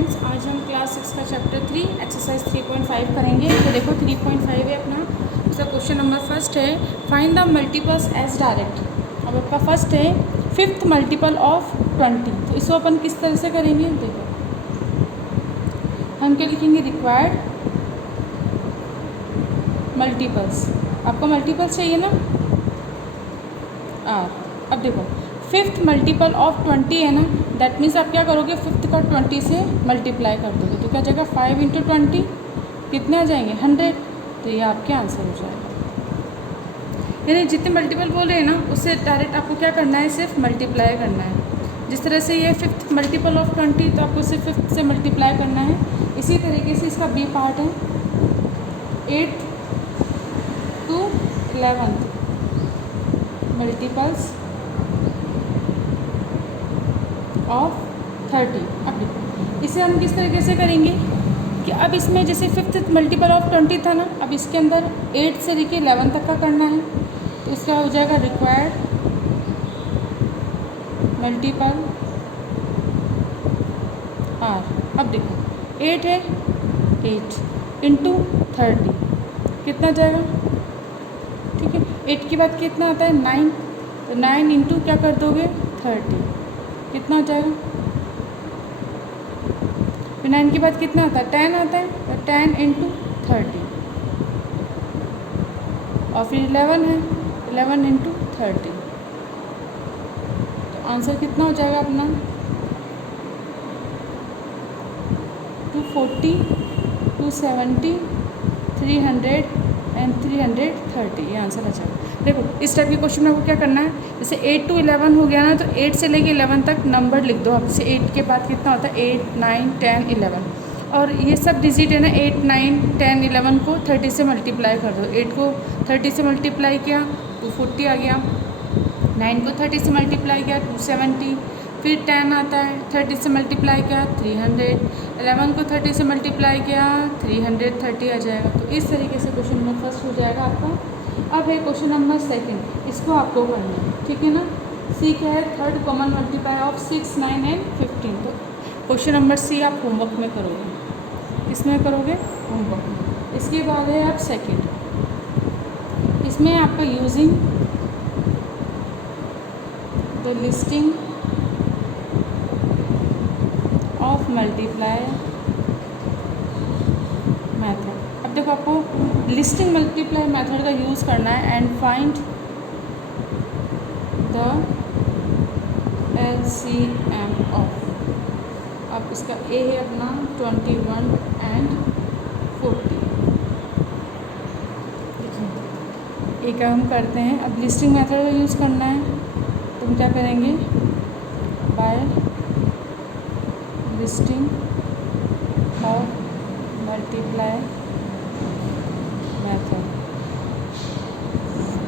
Students, आज हम class 6 का चैप्टर 3 एक्सरसाइज 3.5 करेंगे। तो देखो 3.5 है अपना, इसका क्वेश्चन नंबर फर्स्ट है find the multiples as direct. अब आपका फर्स्ट है फिफ्थ मल्टीपल ऑफ 20। तो इसको अपन किस तरह से करेंगे, देखो हम क्या लिखेंगे, रिक्वायर्ड मल्टीपल्स। आपको मल्टीपल्स चाहिए ना, अब देखो फिफ्थ मल्टीपल ऑफ 20 है ना, दैट मीन्स आप क्या करोगे, फिफ्थ का 20 से मल्टीप्लाई कर दोगे तो क्या जाएगा 5 इंटू 20 कितने आ जाएंगे 100। तो ये आपके आंसर हो जाएगा। यानी जितने मल्टीपल बोल रहे हैं ना उससे डायरेक्ट आपको क्या करना है, सिर्फ मल्टीप्लाई करना है। जिस तरह से ये फिफ्थ मल्टीपल ऑफ 20 तो आपको सिर्फ फिफ्थ से मल्टीप्लाई करना है। इसी तरीके से इसका बी पार्ट है 8 to 11 मल्टीपल्स ऑफ 30। अब देखो इसे हम किस तरीके से करेंगे कि अब इसमें जैसे फिफ्थ मल्टीपल ऑफ 20 था ना, अब इसके अंदर 8 से लेके 11 तक का करना है। तो इसका हो जाएगा रिक्वायर्ड मल्टीपल आर। अब देखो 8 है, 8 इंटू 30 कितना जाएगा, ठीक है। 8 के बाद कितना आता है 9, तो 9 इंटू क्या कर दोगे 30 कितना हो जाएगा। फिर 9 के बाद कितना आता है 10 आता है, तो 10 इंटू 30 और फिर 11 है, 11 इंटू 30। तो आंसर कितना हो जाएगा अपना 240, 270, 300 एंड 330। ये आंसर आ जाएगा। देखो इस टाइप के क्वेश्चन में आपको क्या करना है, जैसे 8 to 11 हो गया ना, तो 8 से लेके 11 तक नंबर लिख दो। अब जैसे 8 के बाद कितना होता है 8, 9, 10, 11 और ये सब डिजिट है ना 8, 9, 10, 11 को 30 से मल्टीप्लाई कर दो। 8 को 30 से मल्टीप्लाई किया 240 आ गया, 9 को 30 से मल्टीप्लाई किया 270, फिर 10 आता है 30 से मल्टीप्लाई किया 300, 11 को 30 से मल्टीप्लाई किया 330 आ जाएगा। तो इस तरीके से क्वेश्चन नंबर फर्स्ट हो जाएगा आपका। अब है क्वेश्चन नंबर सेकंड, इसको आपको करना है, ठीक है ना। सी क्या है, third common multiply of 6, 9 and 15। तो क्वेश्चन नंबर सी आप होमवर्क में करोगे, किसमें करोगे, होमवर्क में। इसके बाद है आप सेकंड, इसमें आपका using the listing of multiply method. अब देखो आपको लिस्टिंग मल्टीप्लाई मेथड का यूज़ करना है and find the LCM of. अब इसका ए है अपना 21 एंड 40। देखिए ए का हम करते हैं, अब लिस्टिंग मेथड का यूज़ करना है तो हम क्या करेंगे, by listing of multiply method.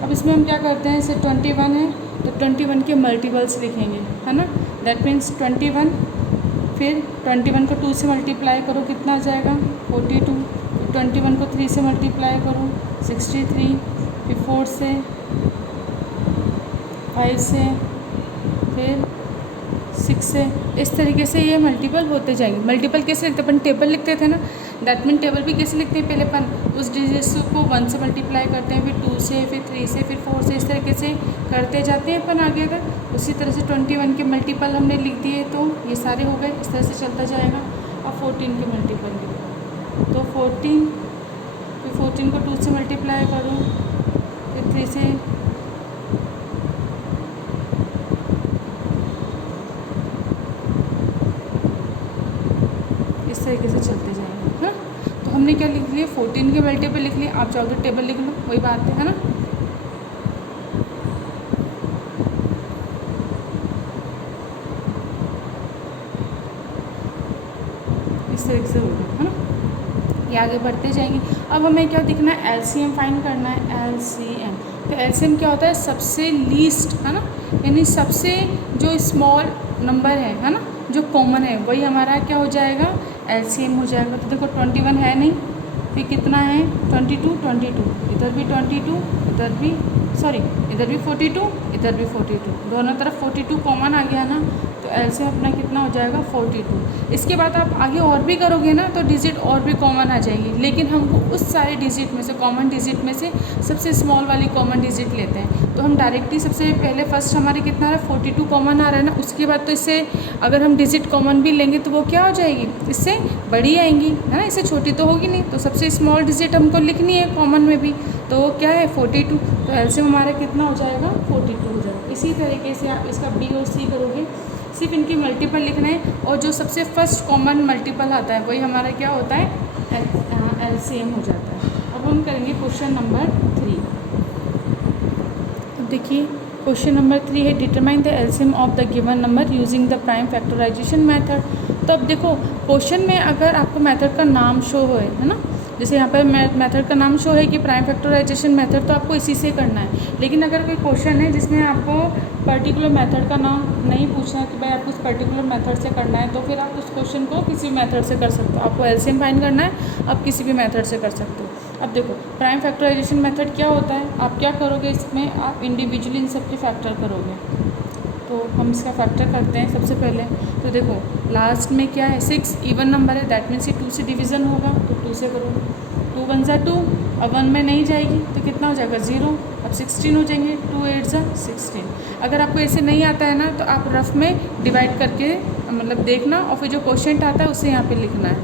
अब इसमें हम क्या करते हैं, जैसे 21 है तो 21 के मल्टीपल्स लिखेंगे, है ना। दैट मीन्स 21, फिर 21 को 2 से मल्टीप्लाई करो कितना आ जाएगा 42, फिर 21 को 3 से मल्टीप्लाई करो 63, फिर 4 से, 5 से, फिर 6 से। इस तरीके से ये मल्टीपल होते जाएंगे। मल्टीपल कैसे लिखते, अपन टेबल लिखते थे ना, दैट मीन टेबल भी कैसे लिखते हैं, पहले अपन उस डिजिट्स को 1 से मल्टीप्लाई करते हैं, फिर 2 से, फिर 3 से, फिर 4 से, इस तरीके से करते जाते हैं अपन आगे। अगर उसी तरह से 21 के मल्टीपल हमने लिख दिए तो ये सारे हो गए, इस तरह से चलता जाएगा। अब 14 के मल्टीपल तो 14, फिर 14 को 2 से मल्टीप्लाई करो, फिर 3 से, इस तरीके से चलते जाएंगे, हाँ। तो हमने क्या लिख लिए, 14 के मल्टीपल लिख लिए। आप चाहो तो टेबल लिख लो, वही बात है ना। इस तरीके से होगा, है ना। ये आगे बढ़ते जाएंगे। अब हमें क्या दिखना है, LCM फाइंड करना है, LCM। तो LCM क्या होता है, सबसे लीस्ट, है ना, यानी सबसे जो स्मॉल नंबर है ना, जो कॉमन है वही हमारा क्या हो जाएगा LCM हो जाएगा। तो देखो 21 है नहीं, फिर कितना है 22, 22, इधर भी 22, इधर भी इधर भी 42, इधर भी 42, दोनों तरफ 42 कॉमन आ गया ना, तो एलसीएम अपना कितना हो जाएगा 42। इसके बाद आप आगे और भी करोगे ना तो डिजिट और भी कॉमन आ जाएगी, लेकिन हमको उस सारे डिजिट में से, कॉमन डिजिट में से सबसे स्मॉल वाली कॉमन डिजिट लेते हैं। तो हम डायरेक्टली सबसे पहले फर्स्ट हमारे कितना आ रहा है 42 कॉमन आ रहा है ना, उसके बाद तो इससे अगर हम डिजिट कॉमन भी लेंगे तो वो क्या हो जाएगी, इससे बड़ी आएंगी, है ना, इससे छोटी तो होगी नहीं। तो सबसे स्मॉल डिजिट हमको लिखनी है कॉमन में भी, तो वो क्या है 42। तो एलसीएम हमारा कितना हो जाएगा 42 हो जाएगा। इसी तरीके से आप इसका बी और सी करोगे, सिर्फ इनकी मल्टीपल लिखना है, और जो सबसे फर्स्ट कॉमन मल्टीपल आता है वही हमारा क्या होता है एलसीएम हो जाता है। अब हम करेंगे क्वेश्चन नंबर 3। तो देखिए क्वेश्चन नंबर 3 है determine the LCM of the given number using the prime factorization method. तो अब देखो क्वेश्चन में अगर आपको मेथड का नाम शो हो, है ना, जैसे यहाँ पर मेथड का नाम शो है कि प्राइम फैक्टराइजेशन मेथड, तो आपको इसी से करना है। लेकिन अगर कोई क्वेश्चन है जिसमें आपको पर्टिकुलर मेथड का नाम नहीं पूछना है कि भाई आपको उस पर्टिकुलर मेथड से करना है, तो फिर आप उस क्वेश्चन को किसी भी मेथड से कर सकते हो। आपको एलसीएम फाइंड करना है, आप किसी भी मेथड से कर सकते हो। अब देखो प्राइम फैक्टराइजेशन मेथड क्या होता है, आप क्या करोगे इसमें, आप इंडिविजुअली इन सबके फैक्टर करोगे। तो हम इसका फैक्टर करते हैं सबसे पहले। तो देखो लास्ट में क्या है 6 इवन नंबर है, दैट मीन्स ये 2 से डिवीज़न होगा, तो 2 से करो। 2 1 ज़ा 2, अब 1 में नहीं जाएगी तो कितना हो जाएगा 0, अब 16 हो जाएंगे, 2 8 ज़ा 16। अगर आपको ऐसे नहीं आता है ना तो आप रफ में डिवाइड करके मतलब देखना, और फिर जो क्वेश्चन आता है उसे यहाँ पे लिखना है।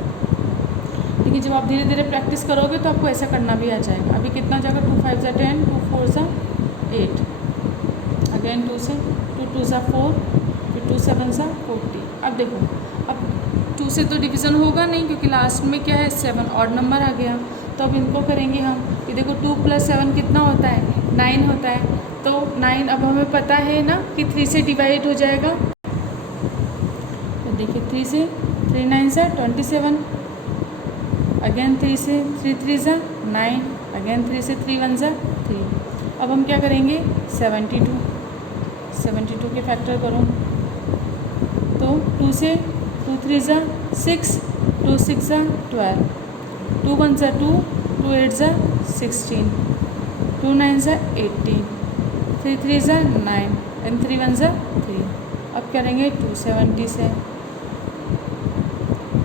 लेकिन जब आप धीरे धीरे प्रैक्टिस करोगे तो आपको ऐसा करना भी आ जाएगा। अभी कितना हो जाएगा 2 5 ज़ा 10, 2 4 ज़ा 8, अगेन 2 से, 2 2 ज़ा 4, फिर 2 7 ज़ा 40। अब देखो अब 2 से तो डिवीज़न होगा नहीं क्योंकि लास्ट में क्या है 7 ऑड नंबर आ गया। तो अब इनको करेंगे हम कि देखो 2 + 7 कितना होता है 9 होता है। तो 9 अब हमें पता है ना कि 3 से डिवाइड हो जाएगा। तो देखिए 3 से 3 9 ज़ा 27, अगेन 3 से 3 3 ज़ा 9, अगेन 3 से 3 1 ज़ा 3। अब हम क्या करेंगे 72 के फैक्टर करो। तो 2 से 2 3 ज़ा 6, 2 6 ज़ा 12, 2 1 ज़ा 2, 2 8 ज़ा 16, 2 9 ज़ा 18, 3 3 ज़ा 9 एंड 3 1 ज़ा 3। अब करेंगे 270 से,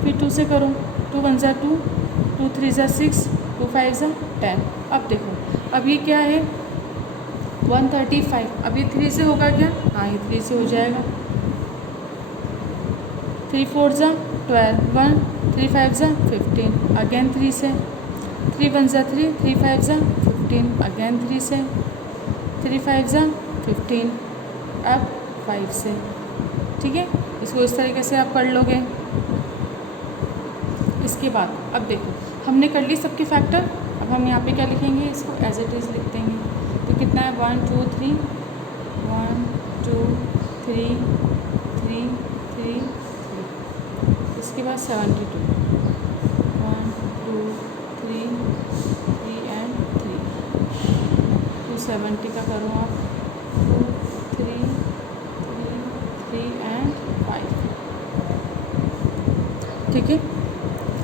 फिर 2 से करो, 2 1 ज़ा 2, 2 3 ज़ा 6, 2 5 ज़ा 10। अब देखो अब ये क्या है 135। अब ये 3 से होगा क्या, हाँ ये 3 से हो जाएगा। 3 4 ज़ा 12, 1 3 5 ज़ा 15, अगेन 3 से, 3 1 ज़ा 3, 3 5 ज़ा 15, अगेन 3 से, 3 5 ज़ा 15, अब 5 से। ठीक है, इसको इस तरीके से आप कर लोगे। इसके बाद अब देखो हमने कर ली सबके फैक्टर। अब हम यहाँ पे क्या लिखेंगे, इसको एज इट इज़ लिख देंगे। तो कितना है 1 2 3, 1 2 3 3 3 3, इसके बाद 72, 1 2 3 3 एंड 3, 270 का करो आप, 2 3 3 3 एंड 5। ठीक है,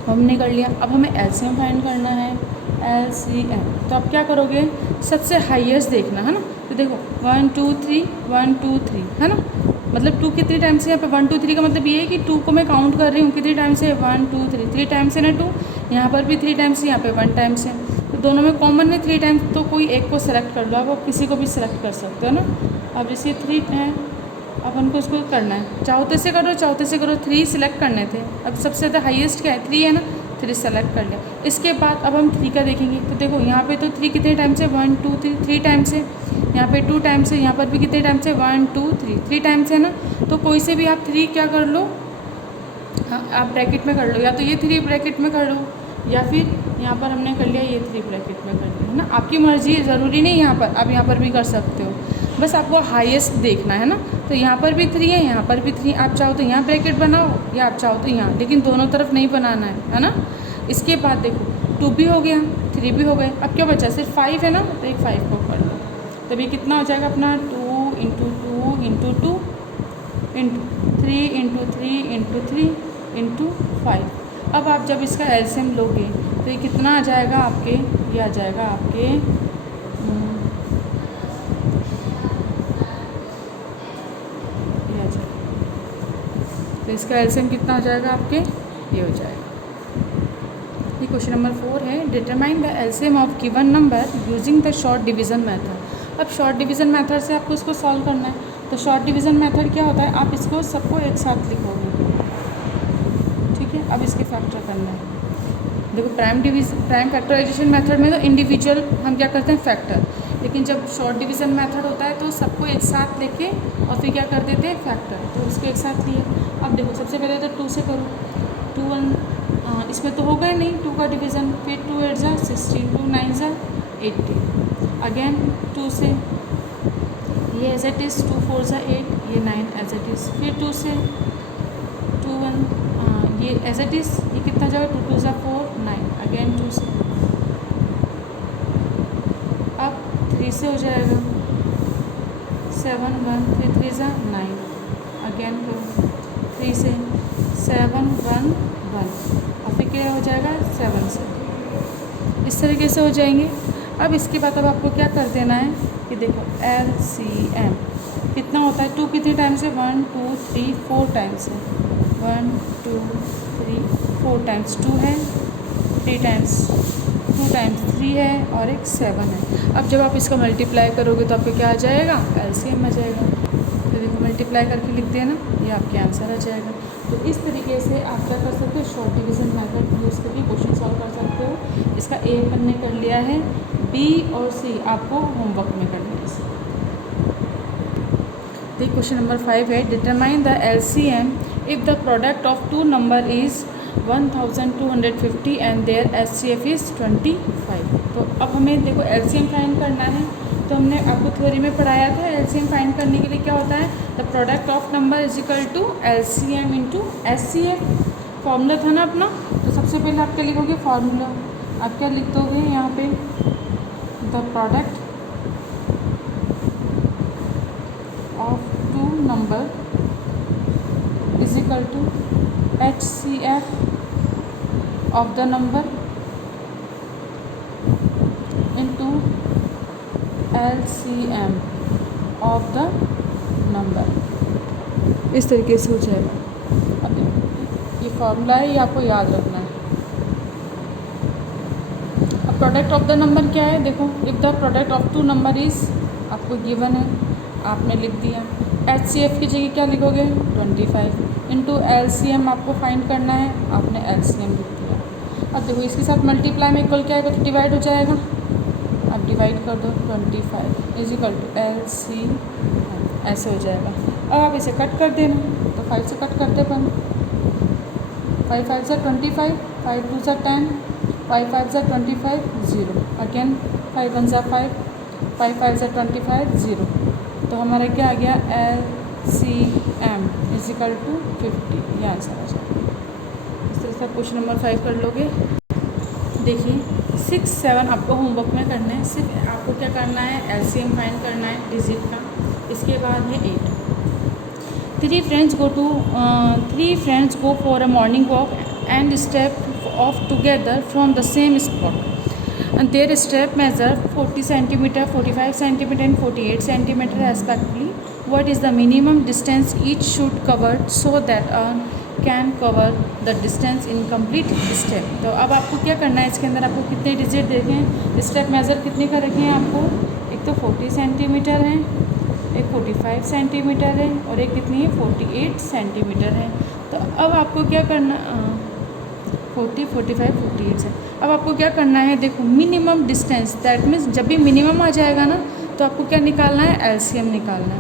हमने कर लिया। अब हमें एलसीएम फाइंड करना है, एलसीएम। तो आप क्या करोगे, सबसे हाईएस्ट देखना है ना। तो देखो 1 2 3 1 2 3 है ना, मतलब 2 कितने टाइम से यहाँ पे 1 2 3 का मतलब ये है कि 2 को मैं काउंट कर रही हूँ कितने टाइम से 1 2 3, 3 टाइम से ना 2, यहाँ पर भी 3 टाइम से, यहाँ पे 1 टाइम से। तो दोनों में कॉमन में 3 टाइम, तो कोई एक को सेलेक्ट कर लो, आप किसी को भी सिलेक्ट कर सकते हो ना। अब जैसे 3 है, अब हमको इसको करना है, चाहो से करो चाहो से करो, 3 सिलेक्ट करने थे। अब सबसे ज़्यादा हाईएस्ट क्या है 3 है ना, 3 सेलेक्ट कर लिया। इसके बाद अब हम 3 का देखेंगे। तो देखो यहाँ पे तो 3 कितने टाइम से 1 2 3, 3 टाइम से, यहाँ पे 2 टाइम से, यहाँ पर भी कितने टाइम से 1 2 3, 3 टाइम से ना। तो कोई से भी आप 3 क्या कर लो, हाँ आप ब्रैकेट में कर लो, या तो ये 3 ब्रैकेट में कर लो, या फिर यहाँ पर हमने कर लिया ये 3 ब्रैकेट में कर लिया, है ना। आपकी मर्ज़ी है, ज़रूरी नहीं यहाँ पर, आप यहाँ पर भी कर सकते हो, बस आपको हाईएस्ट देखना है ना। तो यहाँ पर भी 3 है, यहाँ पर भी 3, आप चाहो तो यहाँ ब्रैकेट बनाओ या आप चाहो तो यहाँ, लेकिन दोनों तरफ नहीं बनाना है ना। इसके बाद देखो 2 भी हो गया, 3 भी हो गए, अब क्या बचा सिर्फ 5 है ना, तो एक 5 को कर लो। तभी कितना हो जाएगा अपना 2 into 2 into 2 into 3 into 3 into 3 into 5। अब आप जब इसका एलसीएम लोगे तो ये कितना आ जाएगा आपके, ये आ जाएगा आपके ये आ जाएगा, तो इसका एलसीएम कितना हो जाएगा आपके, ये हो जाएगा। ये क्वेश्चन नंबर 4 है, determine the LCM of given number using the short division method. अब शॉर्ट डिवीज़न मेथड से आपको इसको सॉल्व करना है। तो शॉर्ट डिवीज़न मेथड क्या होता है, आप इसको सबको एक साथ लिखोगे, ठीक है। अब इसके फैक्टर करना है। देखो प्राइम फैक्टराइजेशन मेथड में तो इंडिविजुअल हम क्या करते हैं फैक्टर, लेकिन जब शॉर्ट डिवीज़न मेथड होता है तो सबको एक साथ लेके और फिर क्या कर देते हैं फैक्टर, तो इसको एक साथ लिए। अब देखो सबसे पहले तो 2 से करो, 2 1 इसमें तो होगा ही नहीं 2 का डिवीज़न, फिर 2 8 जा 16, 2 9 जा 80, अगेन 2 से, ये एज इट इज़ 2 4 जा 8, ये 9 एज इट इज़, फिर 2 से 2 1 ये एज इट इज़, ये कितना जाएगा 2 2 जा 4 9, अगेन 2 से, अब 3 से हो जाएगा 7 1, फिर 3 जा 9, अगेन 3 से 7 1 1, और फिर क्या हो जाएगा 7 से, इस तरीके से हो जाएंगे। अब इसके बाद अब आपको क्या कर देना है कि देखो LCM कितना होता है, 2 कितने टाइम्स है 1 2 3 4 टाइम्स है, 1 2 3 4 टाइम्स 2 है, 3 टाइम्स 2 टाइम्स 3 है, और एक 7 है। अब जब आप इसका मल्टीप्लाई करोगे तो आपको क्या आ जाएगा, LCM आ जाएगा। तो देखो मल्टीप्लाई करके लिख देना, ये आपके आंसर आ जाएगा। तो इस तरीके से आप क्या कर सकते हो, शॉर्ट डिवीज़न मेथड यूज़ करके क्वेश्चन सॉल्व कर सकते हो। इसका ए हमने कर लिया है, बी और सी आपको होमवर्क में करना है। देखिए क्वेश्चन नंबर 5 है, determine the LCM if the product of 2 number is 1250 and their HCF is 25। तो अब हमें देखो LCM फाइंड करना है। तो हमने आपको थ्योरी में पढ़ाया था LCM फाइंड करने के लिए क्या होता है, the product of number is equal to LCM into HCF, formula था ना अपना। तो सबसे पहले आप क्या लिखोगे फॉर्मूला, आप क्या लिख दोगे यहाँ पे, the product of 2 number is equal to HCF of the number into LCM of the number, इस तरीके से हो जाएगा। ये फॉर्मूला है, ये आपको याद रखना है। अब प्रोडक्ट ऑफ द नंबर क्या है, देखो if the product of 2 number is, आपको गिवन है आपने लिख दिया, HCF की जगह क्या लिखोगे 25 इंटू LCM आपको फाइंड करना है, आपने LCM लिख दिया। अब देखो इसके साथ मल्टीप्लाई में इक्वल क्या आएगा, तो डिवाइड हो जाएगा, अब डिवाइड कर दो 25 इज इक्वल टू LCM, ऐसे हो जाएगा। अब आप इसे कट कर देना, तो 5 से कट करते अपन, 5 5 से 25, 5 2 से 10, 5 5 से 25 0, अगेन 5 1 से 5, 5 5 से 25 0। तो हमारा क्या आ गया LCM इज इक्वल टू 50, ये आंसर आ जाएगा। इस तरह से आप क्वेश्चन नंबर 5 कर लोगे। देखिए 6 7 आपको होमवर्क में करना है, सिर्फ आपको क्या करना है LCM फाइंड करना है डिजिट का। इसके बाद है 8, 3 friends go for a morning walk and step off together from the same spot, and their step measure 40 centimeter, 45 centimeter and 48 centimeter respectively. What is the minimum distance each should cover so that can cover the distance in complete step? तो अब आपको क्या करना है, इसके अंदर आपको कितने डिजिट देखें, स्टेप मेज़र कितने का रखें हैं आपको, एक तो 40 सेंटीमीटर है, एक 45 सेंटीमीटर है, और एक कितनी है 48 सेंटीमीटर है। तो अब आपको क्या करना, 40 45 48 है। अब आपको क्या करना है, देखो मिनिमम डिस्टेंस, दैट मीन्स जब भी मिनिमम आ जाएगा ना तो आपको क्या निकालना है, LCM निकालना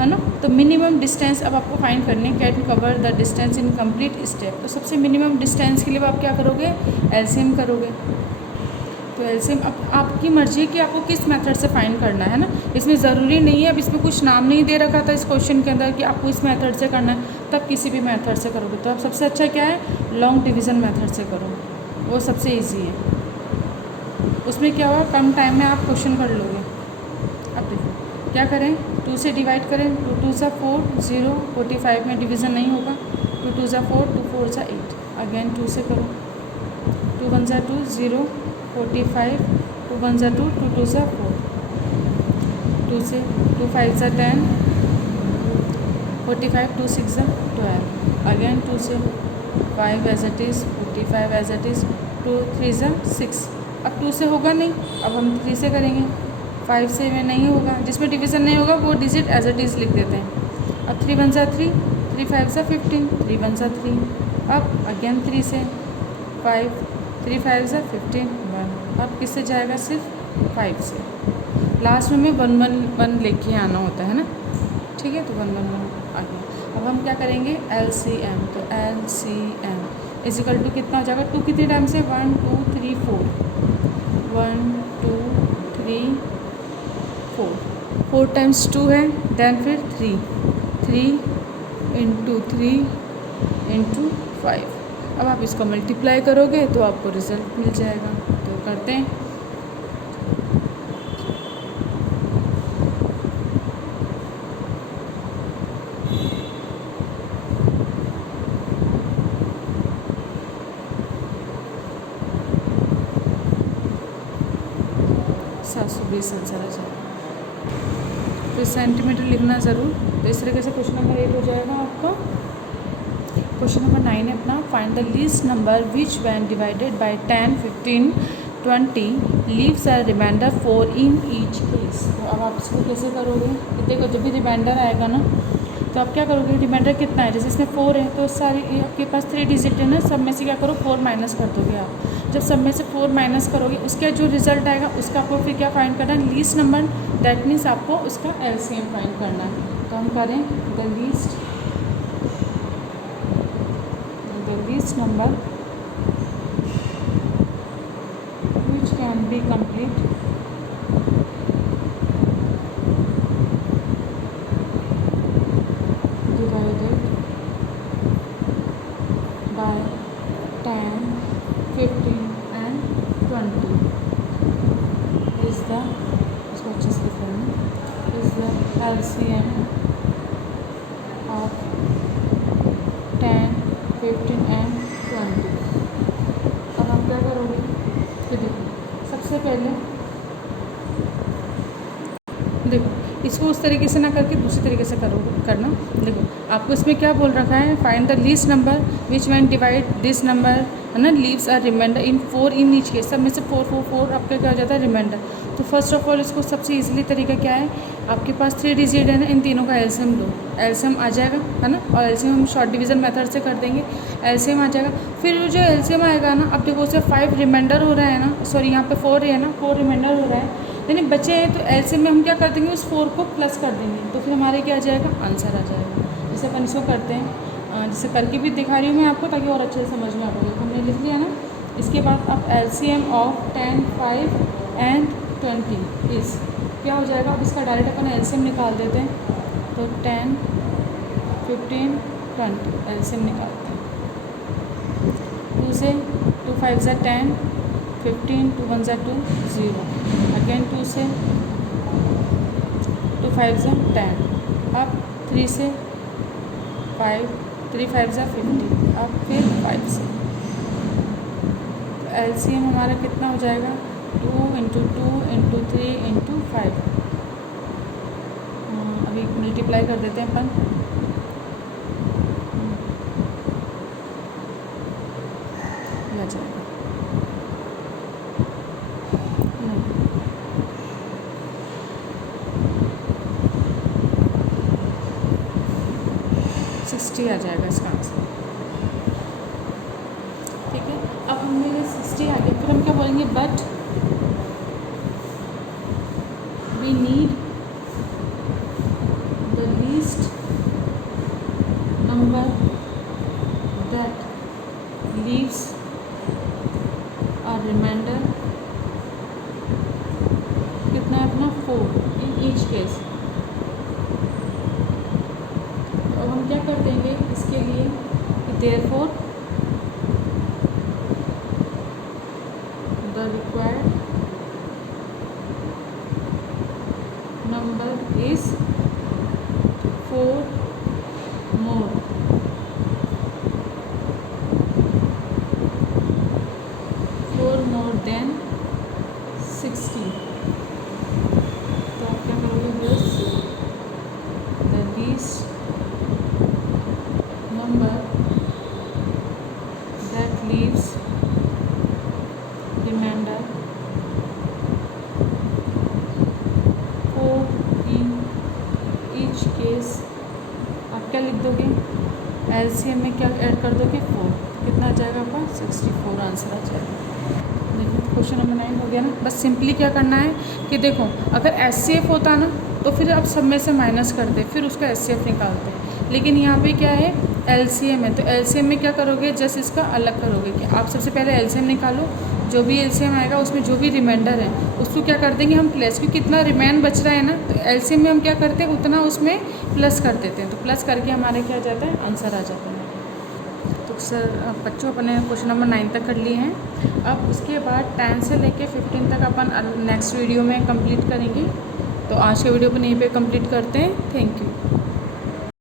है ना। तो मिनिमम डिस्टेंस अब आपको फाइंड करनी है, can cover the distance in complete step. तो सबसे मिनिमम डिस्टेंस के लिए आप क्या करोगे, LCM करोगे। तो LCM अब आपकी मर्ज़ी है कि आपको किस मेथड से फाइंड करना है ना। इसमें ज़रूरी नहीं है, अब इसमें कुछ नाम नहीं दे रखा था इस क्वेश्चन के अंदर कि आपको इस मेथड से करना है, तब किसी भी मेथड से करोगे। तो आप सबसे अच्छा क्या है, लॉन्ग डिवीज़न मेथड से करो, वो सबसे ईजी है। उसमें क्या होगा, कम टाइम में आप क्वेश्चन कर लोगे। अब देखो क्या करें, 2 से डिवाइड करें, 2 2 सा 4 0, 45 में डिवीज़न नहीं होगा, 2 2 सा 4, 2 4 सा 8, अगेन 2 से करो, 2 1 ज़ा 2 0, 45, 2 1 ज़ा 2, 2 2 ज़ा 4, 2 से 2 5 ज़ा 10, 45, 2 6 ज़ा 12, अगेन 2 से 5 as it is, 45 as it is, 2 3 ज़ा 6। अब 2 से होगा नहीं, अब हम 3 से करेंगे। 5 से में नहीं होगा, जिसमें डिवीज़न नहीं होगा वो डिजिट एज इट इज़ लिख देते हैं। अब 3 1 ज़ा 3, 3 5 ज़ा 15, 3 1 ज़ा 3। अब अगेन 3 से 5, 3 5 ज़ा 15, 1। अब किससे जाएगा? सिर्फ 5 से। लास्ट में 1 1 1 लेके आना होता है ना, ठीक है। तो 1 1 1 आ गया। अब हम क्या करेंगे? LCM। तो LCM इजिकल टू कितना हो जाएगा? 2 कितने टाइम से? 1 2 3 4, 1 2 3 4, 4 टाइम्स 2 है, देन फिर 3, 3 इंटू 3 इंटू 5। अब आप इसको मल्टीप्लाई करोगे तो आपको रिजल्ट मिल जाएगा। तो करते हैं। आंसर आ जाएगा। फिर सेंटीमीटर लिखना ज़रूर। तो इस तरीके से क्वेश्चन नंबर 8 हो जाएगा आपका। क्वेश्चन नंबर 9 है अपना, find the least number which when divided by 10 15 20 leaves a remainder 4 in each case. तो अब आप इसको कैसे करोगे? देखो जब भी रिमाइंडर आएगा ना तो आप क्या करोगे? रिमाइंडर कितना है? जैसे इसमें 4 है तो सारे आपके पास 3 डिजिट है ना, सब में से क्या करो? 4 माइनस कर दोगे आप। जब सब में से 4 माइनस करोगे उसका जो रिजल्ट आएगा उसका आपको फिर क्या फाइंड करना है? Least number. दैट मीन्स आपको उसका LCM फाइंड करना है। तो हम करें the least number which can be complete divided by 10 15 and 20 is the, इसको अच्छे से लिखना है, is the LCM of 10 15 and 20। अब आप क्या करोगे? तो देखो सबसे पहले देखो इसको उस तरीके से ना करके दूसरी तरीके से करना। देखो आपको इसमें क्या बोल रखा है? Find the least number which when divide this number है ना, leaves are remainder in 4 in each case. सब में से 4 4 4 आपका क्या हो जाता है? रिमाइंडर। तो फर्स्ट ऑफ ऑल इसको सबसे इजीली तरीका क्या है? आपके पास 3 डिजिट है ना, इन तीनों का LCM लो। LCM आ जाएगा है ना, और LCM हम शॉर्ट डिवीज़न मेथड से कर देंगे। LCM आ जाएगा। फिर जो LCM आएगा ना, अब देखो उससे 5 रिमाइंडर हो रहा है ना, सॉरी यहाँ पे 4 है ना, 4 रिमाइंडर हो रहा है, यानी बचे हैं। तो LCM में हम क्या कर देंगे? उस 4 को प्लस कर देंगे, तो फिर हमारे क्या आ जाएगा? आंसर आ जाएगा। जैसे अपन इसको करते हैं, जैसे करके भी दिखा रही हूँ मैं आपको ताकि और अच्छे से समझ में आ पाएगा। हमने लिख लिया ना। इसके बाद अब LCM ऑफ 10 5 एंड 20 इज़ क्या हो जाएगा? अब इसका डायरेक्ट अपन LCM निकाल देते हैं। तो 10 15 20 LCM निकालते हैं। 2 से 2 5 ज़ा 10, 15 2 1 ज़ा 2 0, अगेन 2 से 2 5 ज़ा 10, अब 3 से 5 3 5 ज़ा 50, अब फिर 5 से। तो LCM हमारा कितना हो जाएगा? 2 इंटू 2 इंटू 3 इंटू 5। अभी मल्टीप्लाई कर देते हैं अपन। आ जाएगा 60 आ जाएगा इसका आंसर। ठीक है, अब हमने 60 आ गया, फिर हम क्या बोलेंगे? But we need the least number that leaves a remainder. कितना है अपना? 4 इन ईच केस। तो अब हम क्या कर देंगे इसके लिए? Therefore the required number is 4 more than 60। तो आप क्या करोगे, this the least number that leaves remainder for each case. आप क्या लिख दोगे, एलसीएम में क्या ऐड कर दोगे, 4। कितना आ जाएगा आपका, 64 आंसर आ जाएगा। देखो क्वेश्चन नंबर 9 हो गया ना। बस सिंपली क्या करना है कि देखो, अगर एचसीएफ होता ना तो फिर आप सब में से माइनस करते, फिर उसका एचसीएफ निकालते, लेकिन यहाँ पे क्या है, एलसीएम है, तो एलसीएम में क्या करोगे, जस्ट इसका अलग करोगे कि आप सबसे पहले एलसीएम निकालो, जो भी एलसीएम आएगा उसमें जो भी रिमाइंडर है उसको क्या कर देंगे हम प्लस, क्योंकि कितना रिमाइंड बच रहा है ना, तो एलसीएम में हम क्या करते हैं उतना उसमें प्लस कर देते हैं, तो प्लस करके हमारे क्या आ जाता है, आंसर आ जाता है। तो सर बच्चों अपने क्वेश्चन नंबर 9 तक कर लिए हैं। अब उसके बाद 10 से लेके 15 तक अपन नेक्स्ट वीडियो में कंप्लीट करेंगे। तो आज के वीडियो को यहीं पे कंप्लीट करते हैं। Thank you.